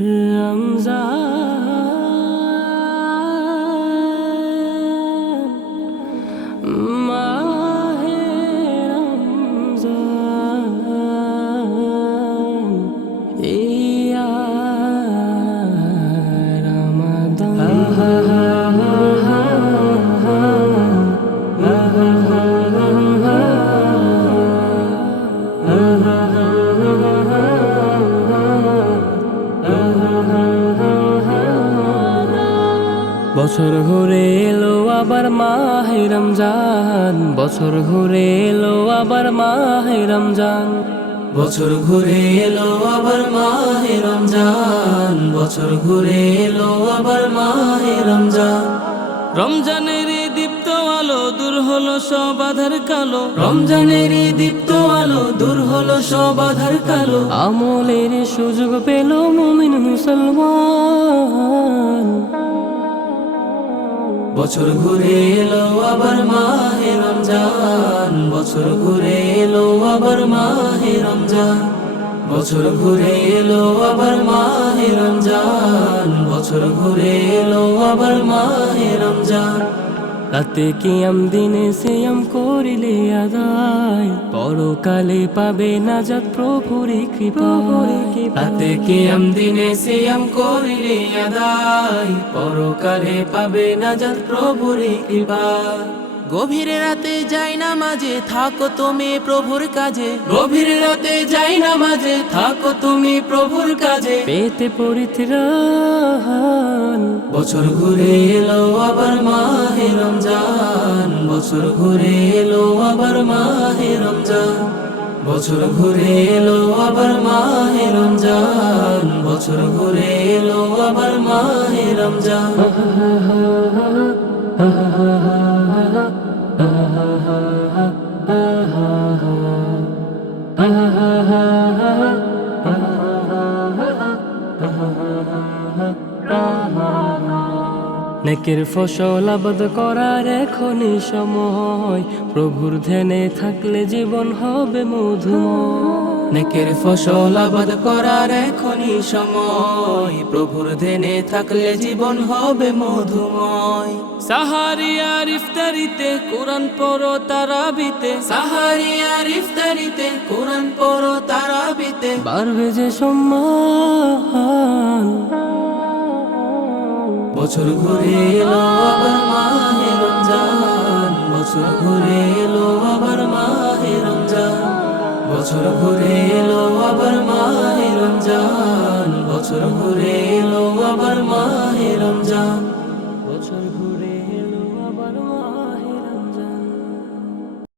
রমজান মাহে রমজান ইয়া বছর ঘুরে এলো আবার মাহে রমজান, বছর ঘুরে এলো আবার মাহে রমজান, বছর ঘুরে এলো আবার মাহে রমজান, বছর ঘুরে এলো আবার মাহে রমজান। রমজানের এই দীপ্ত আলো দূর হলো সব আধার কালো, রমজানের এই দীপ্ত আলো দূর হলো সব আধার কালো। আমলের সুযোগ পেল মুমিন মুসলমান। বছর ঘুরে এলো আবার মাহে রমজান, বছর ঘুরে এলো আবার মাহে রমজান, বছর ঘুরে এলো আবার মাহে রমজান, বছর ঘুরে এলো আবার মাহে রমজান। রাতে কিয়াম দিনে সিয়াম করিলে আদায়, পরকালে পাবে নাজাত প্রভুর কৃপা। রাতে কিয়াম দিনে সিয়াম করিলে আদায়, পরকালে পাবে নাজাত প্রভুর কৃপা। গভীর রাতে যাই নামাজে থাকো তুমি প্রভুর কাজে, গভীর রাতে যাই নামাজে থাকো তুমি প্রভুর কাজে, পেতে পরিত্রাণ। বছর ঘুরে এলো আবার মাহে রমজান, বছর ঘুরে এলো আবার মাহে রমজান, বছর ঘুরে এলো আবার মাহে রমজান, বছর ঘুরে এলো আবার মাহে রমজান। নেকের ফসল আবাদ করার এখনই সময়, প্রভুর ধ্যানে থাকলে জীবন হবে মধুময়। নেকের ফসল আবাদ করার এখনই সময়, প্রভুর ধ্যানে থাকলে জীবন হবে মধুময়। সাহারি আর ইফতারিতে কোরআন পড়ো তারাবিতে, সাহারি আর ইফতারিতে কোরআন পড়ো তারাবিতে, বাড়বে যে সম্মান। বছর ঘুরে এলো আবার মাহে রমজান, বছর ঘুরে এলো আবার মাহে রমজান, বছর ঘুরে এলো আবার মাহে রমজান, বছর ঘুরে এলো আবার মাহে রমজান, বছর ঘুরে এলো আবার